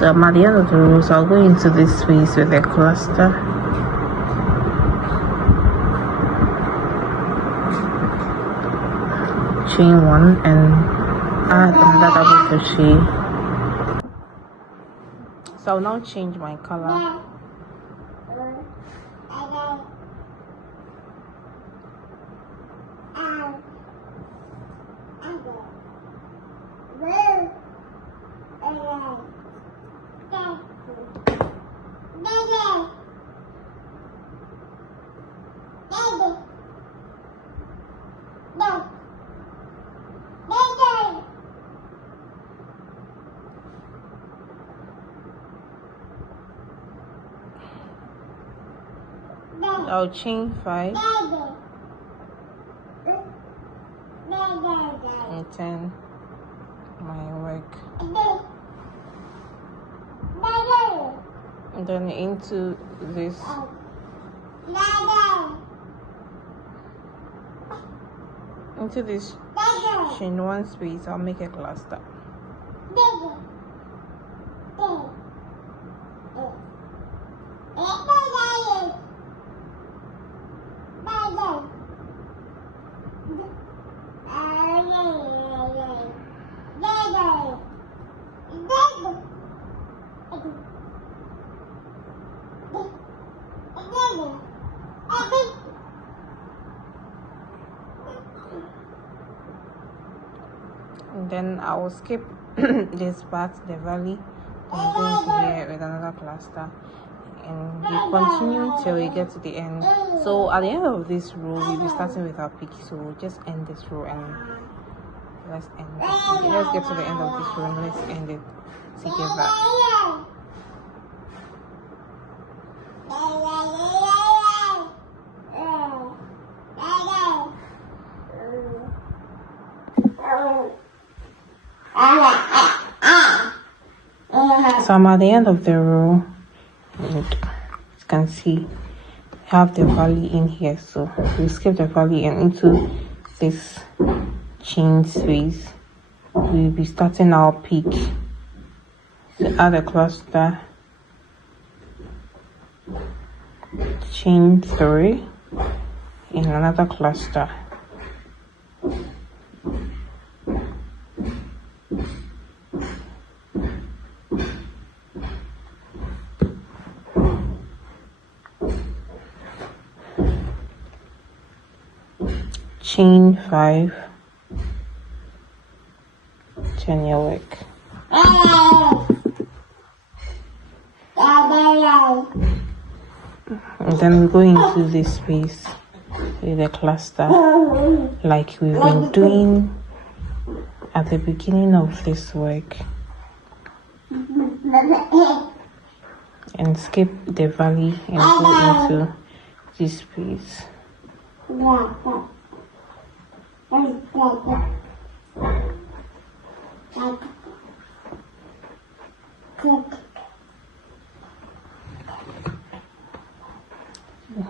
So I'm at the end of the row, so I'll go into this space with a cluster. Chain one and add another double crochet. So I'll now change my color. I'll chain 5 and 10 my work, and then into this chain one space I'll make a cluster. And then I will skip this part, the valley, and go into here with another cluster, and we continue till we get to the end. So at the end of this row we'll be starting with our peak, so we'll just end this row and let's end it. Let's get to the end of this row and let's end it together. So I'm at the end of the row, and you can see I have the valley in here, so we skip the valley and into this chain space we'll be starting our peak. So add a cluster, chain 3 in another cluster, chain 5, turn your work, and then we go into this space with a cluster like we've been doing at the beginning of this work, and skip the valley and go into this space.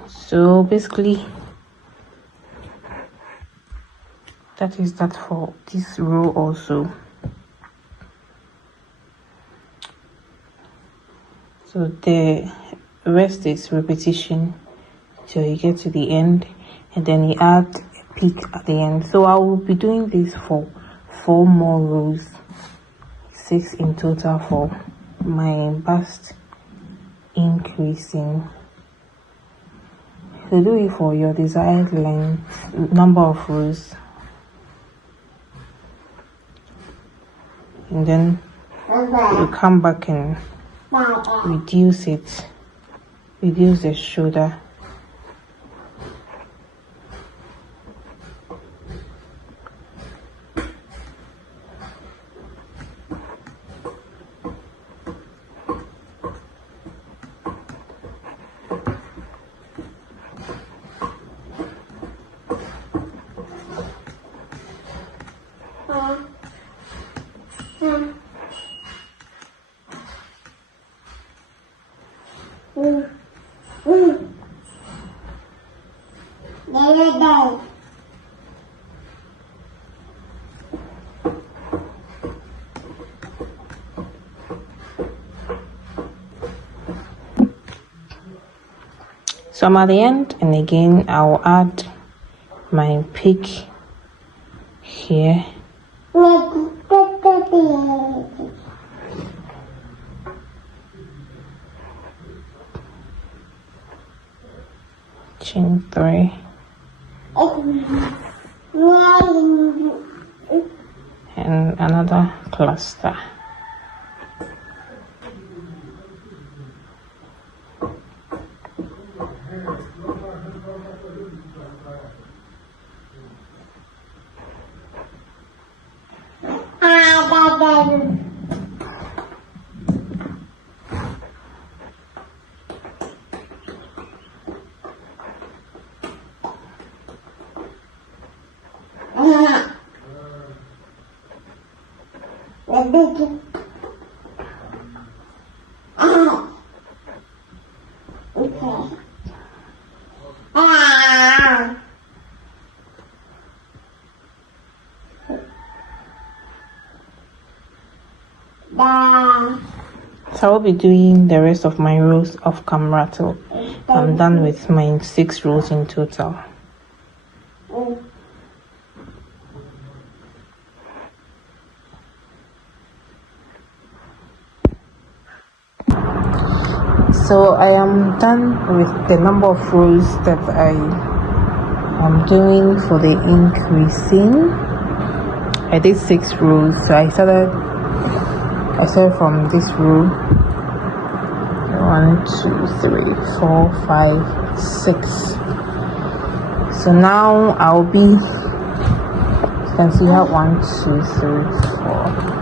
So basically that is that for this row also. So the rest is repetition till you get to the end, and then you add a peak at the end. So I will be doing this for 4 more rows, 6 in total, for my bust increasing. So do it for your desired length, number of rows, and then you come back and reduce it, reduce the shoulder. So I'm at the end, and again I'll add my pick here. Chain 3 and another cluster. So I will be doing the rest of my rows off camera till I'm done with my 6 rows in total. So I am done with the number of rows that I am doing for the increasing. I did 6 rows, so I started from this row. 1, 2, 3, 4, 5, 6. So now I'll be, you can see how 1, 2, 3, 4.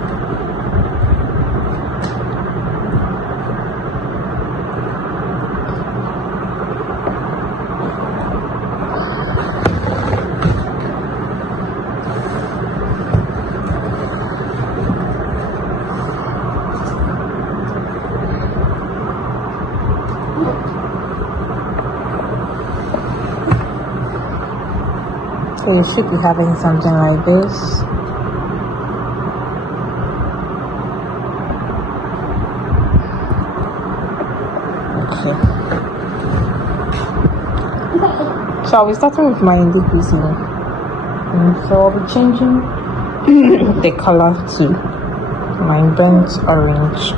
So you should be having something like this. Okay. So I'll be starting with my decreasing. So I'll be changing the color to my burnt orange.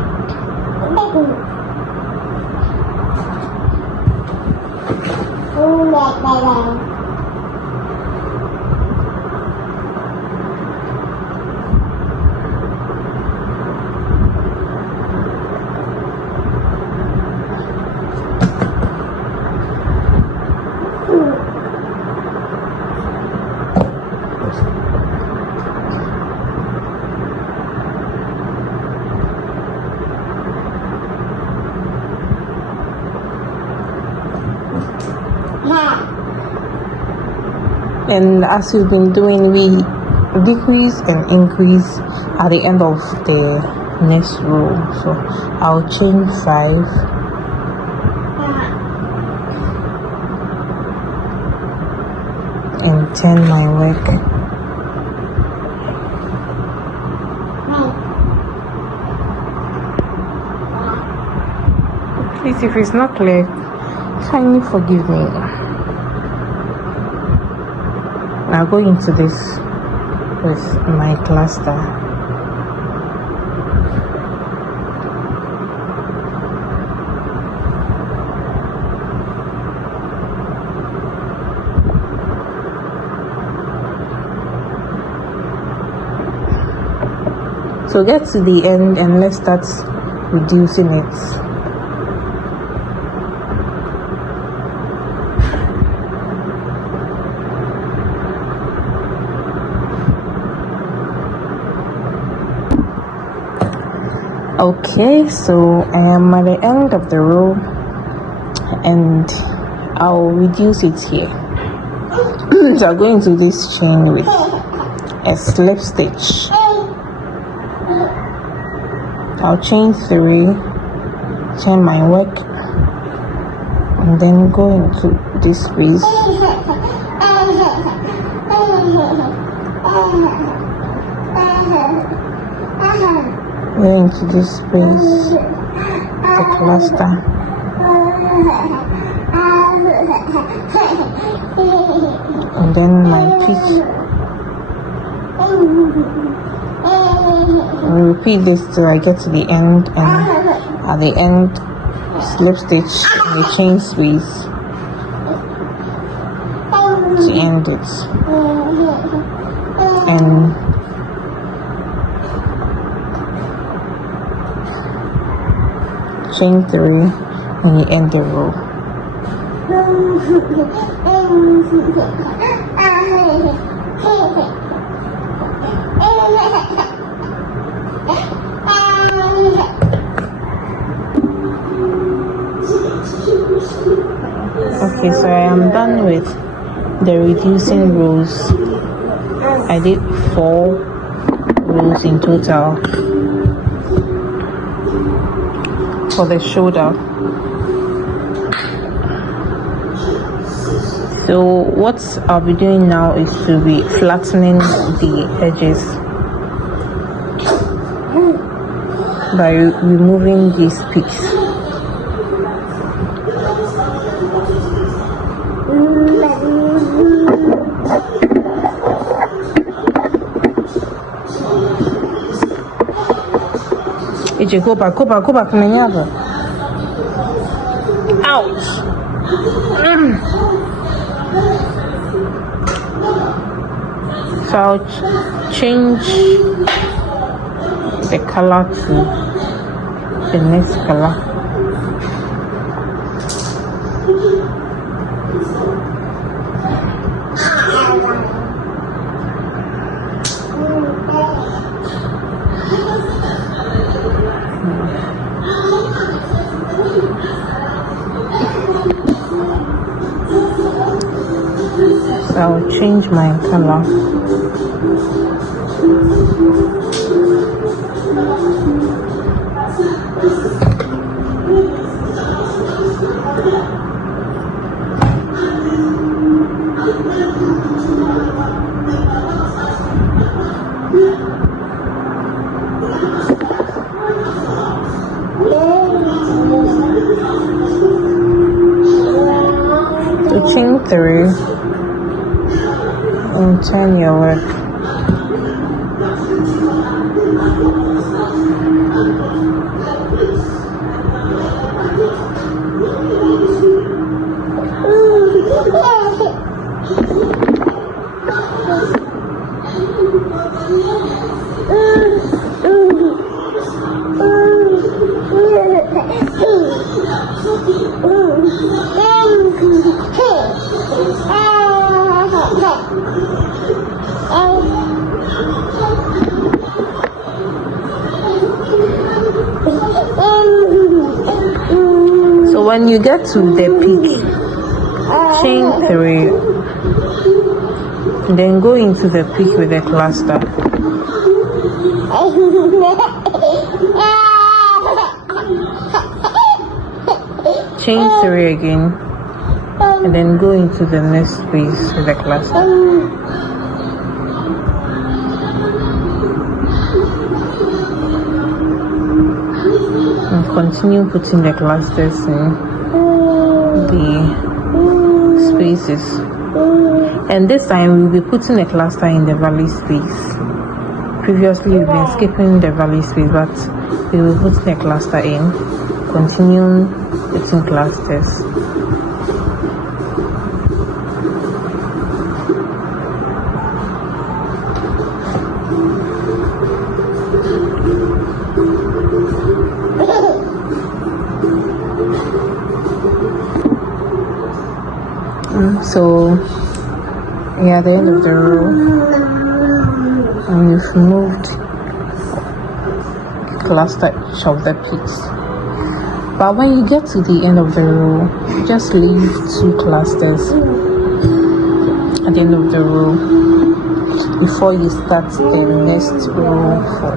And as you've been doing, we decrease and increase at the end of the next row. So I'll chain 5 and turn my work. Please, if it's not clear, kindly forgive me. Now go into this with my cluster. So get to the end and let's start reducing it. Okay, so I am at the end of the row and I'll reduce it here. So I'll go into this chain with a slip stitch. I'll chain 3, chain my work, and then go into this space. Go into this space, the cluster. and then my peak. I repeat this till I get to the end, and at the end slip stitch the chain space to end it, and chain 3 and you end the row. Okay, so I am done with the reducing rows. I did 4 rows in total for the shoulder. So what I'll be doing now is to be flattening the edges by removing these peaks. Go back, manhava. Ouch! So I'll change the color to the next color. I'll change my color. So chain 3 and turn your work. So when you get to the peak, chain 3, then go into the peak with a cluster. Chain 3 again, and then go into the next space with a cluster. And continue putting the clusters in the spaces. And this time we'll be putting a cluster in the valley space. Previously we've been skipping the valley space, but we will put a cluster in. Continue putting clusters. So we are at the end of the row, and we've moved cluster each of the peaks. But when you get to the end of the row, just leave 2 clusters at the end of the row before you start the next row for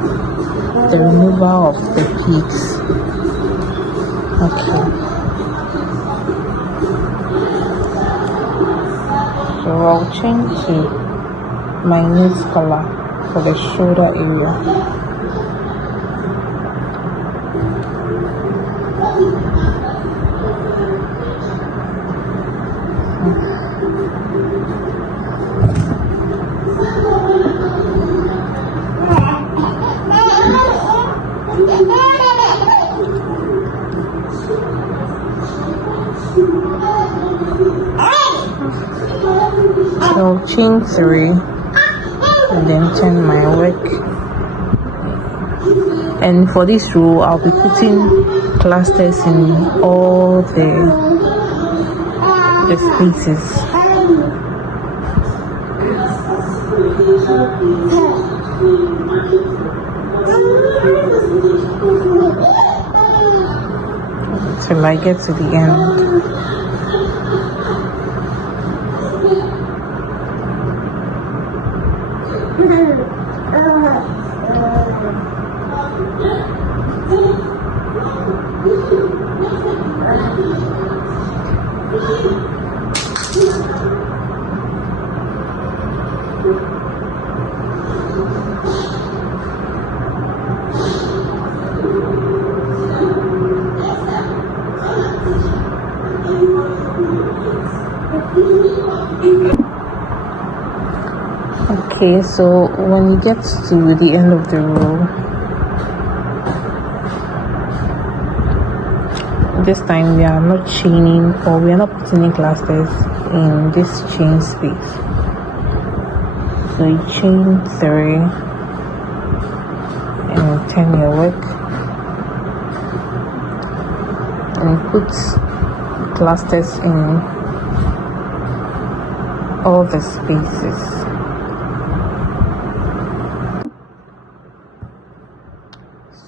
the removal of the peaks. Okay. So I'll change to my next color for the shoulder area. chain 3 and then turn my work. And for this row I'll be putting clusters in all the spaces. Till I get to the end. Okay, so when you get to the end of the row, this time we are not chaining, or we are not putting in clusters in this chain space. So you chain 3 and turn your work and put clusters in all the spaces.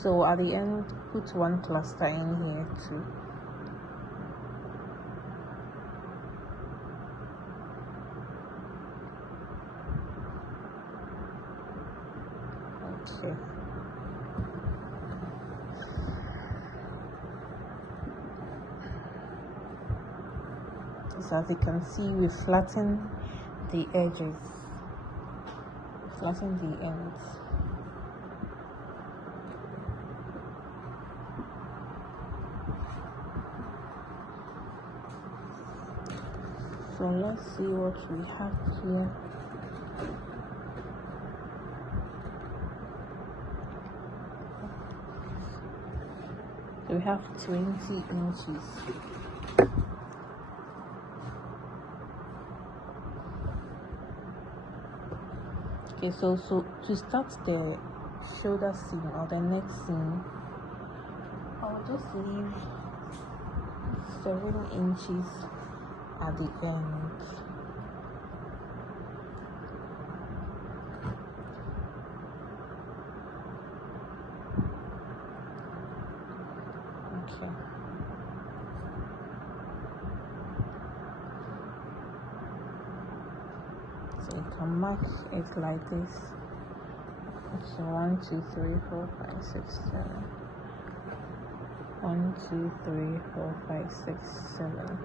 So at the end, put one cluster in here too. Okay. So as you can see, we flatten the edges, flatten the ends. So let's see what we have here. So we have 20 inches. Okay, so to start the shoulder seam or the neck seam, I'll just leave 7 inches at the end. Okay. So you can mark it like this. So 1, 2, 3, 4, 5, 6, 7. 1, 2, 3, 4, 5, 6, 7.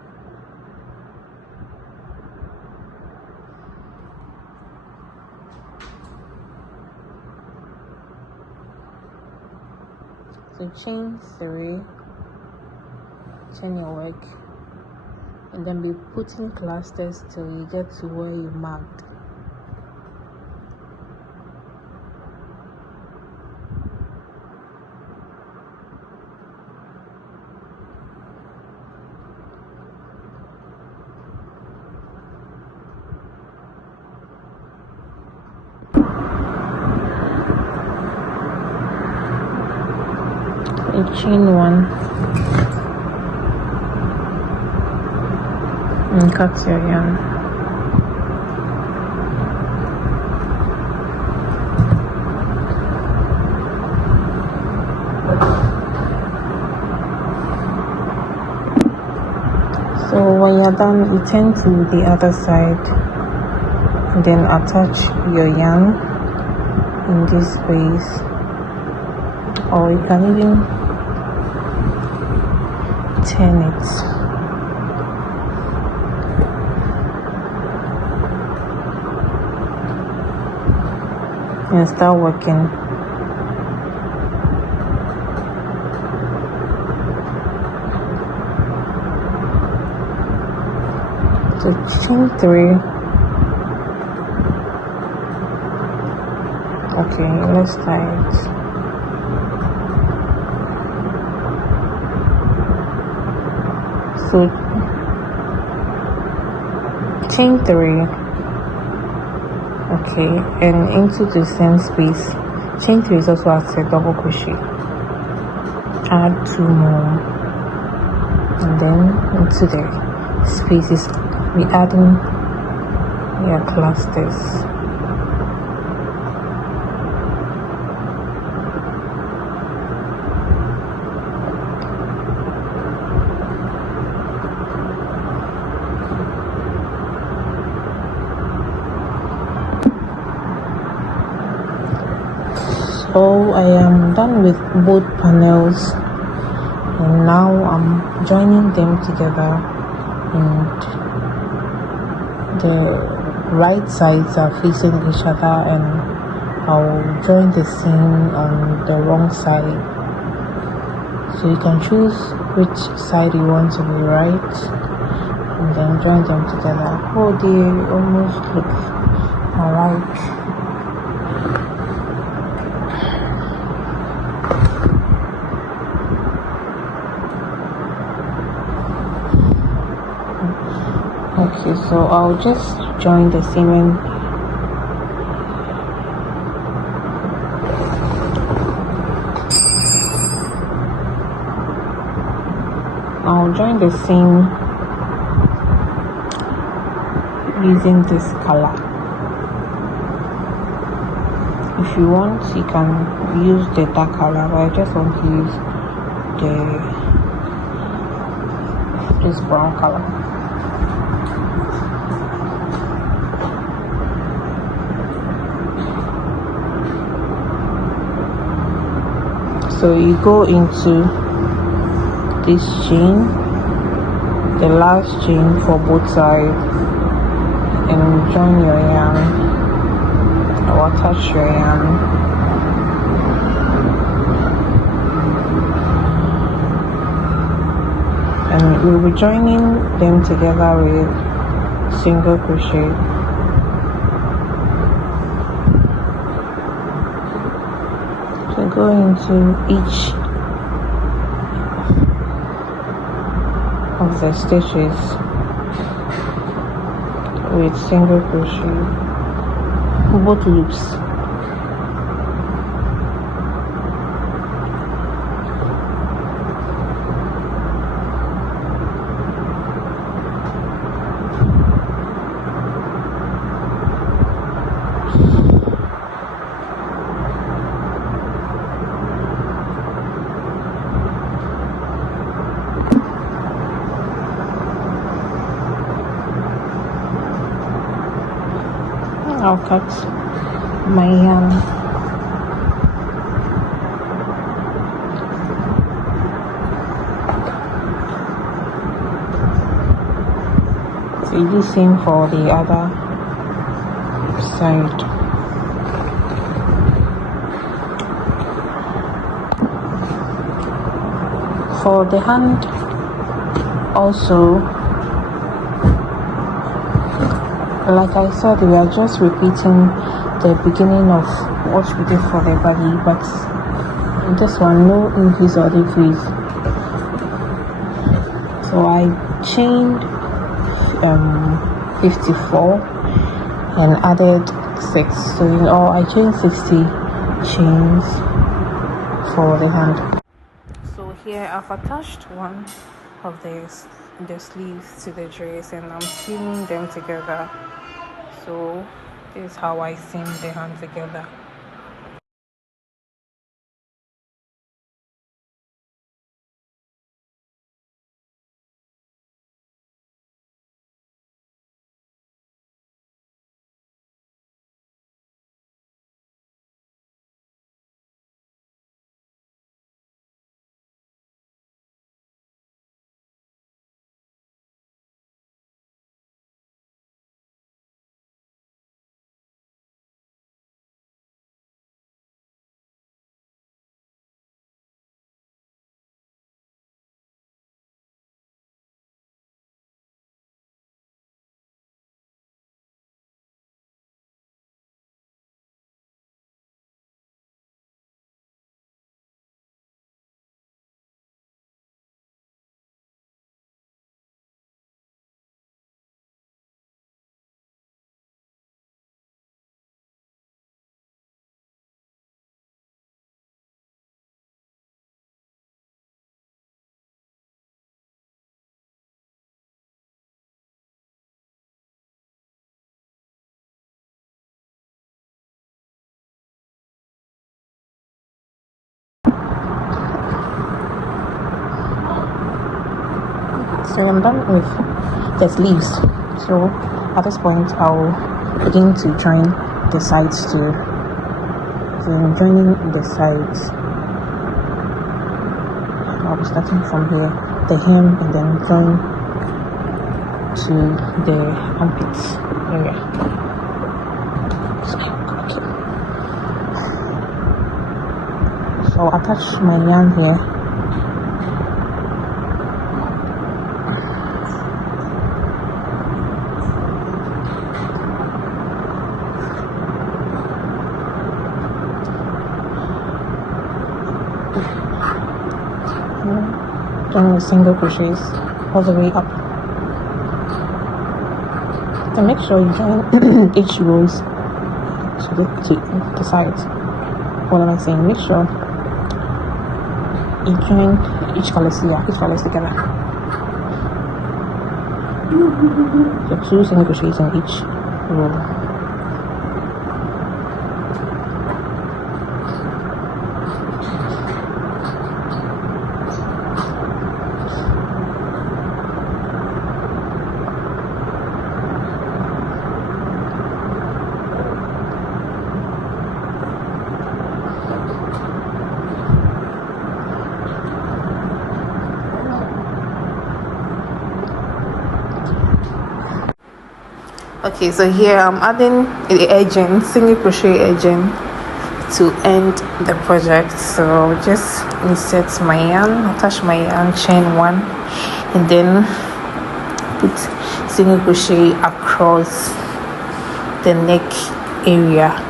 So chain 3, turn your work, and then be putting clusters till you get to where you marked. Chain 1 and cut your yarn. So when you're done, you turn to the other side and then attach your yarn in this space, or you can even turn it. And start working. So chain 3. Okay, let's tie it. So chain 3 Okay, and into the same space, chain 3 is also at a double crochet, add 2 more, and then into the spaces we adding your clusters. So I am done with both panels, and now I'm joining them together, and the right sides are facing each other, and I'll join the seam on the wrong side. So you can choose which side you want to be right, and then join them together. Oh, they almost look alright. Okay, so I'll just join the seam in. I'll join the seam using this color. If you want, you can use the dark color, but I just want to use this brown color. So you go into this chain, the last chain for both sides, and join your yarn or attach your yarn. And we'll be joining them together with single crochet. So go into each of the stitches with single crochet, both loops. I'll cut my yarn. So you do the same for the other side. For the hand also, like I said, we are just repeating the beginning of what we did for the body, but this one, no increase or decrease. So I chained 54 and added 6. So in all, I chained 60 chains for the hand. So here I've attached one of the sleeves to the dress, and I'm seaming them together. So this is how I seam the hand together. So I'm done with the sleeves. So at this point I'll begin to join the sides too. So I'm joining the sides. I'll be starting from here, the hem, and then join to the armpits area. So I'll attach my yarn here. Join with single crochets all the way up. So make sure you join each rows to the sides. What am I saying? Make sure you join each colors together. So 2 single crochets in each row. Okay, so here I'm adding the edging, single crochet edging to end the project. So just insert my yarn, attach my yarn, chain 1, and then put single crochet across the neck area.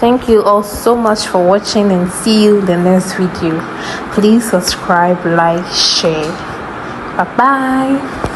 Thank you all so much for watching, and see you in the next video. Please subscribe, like, share. Bye bye.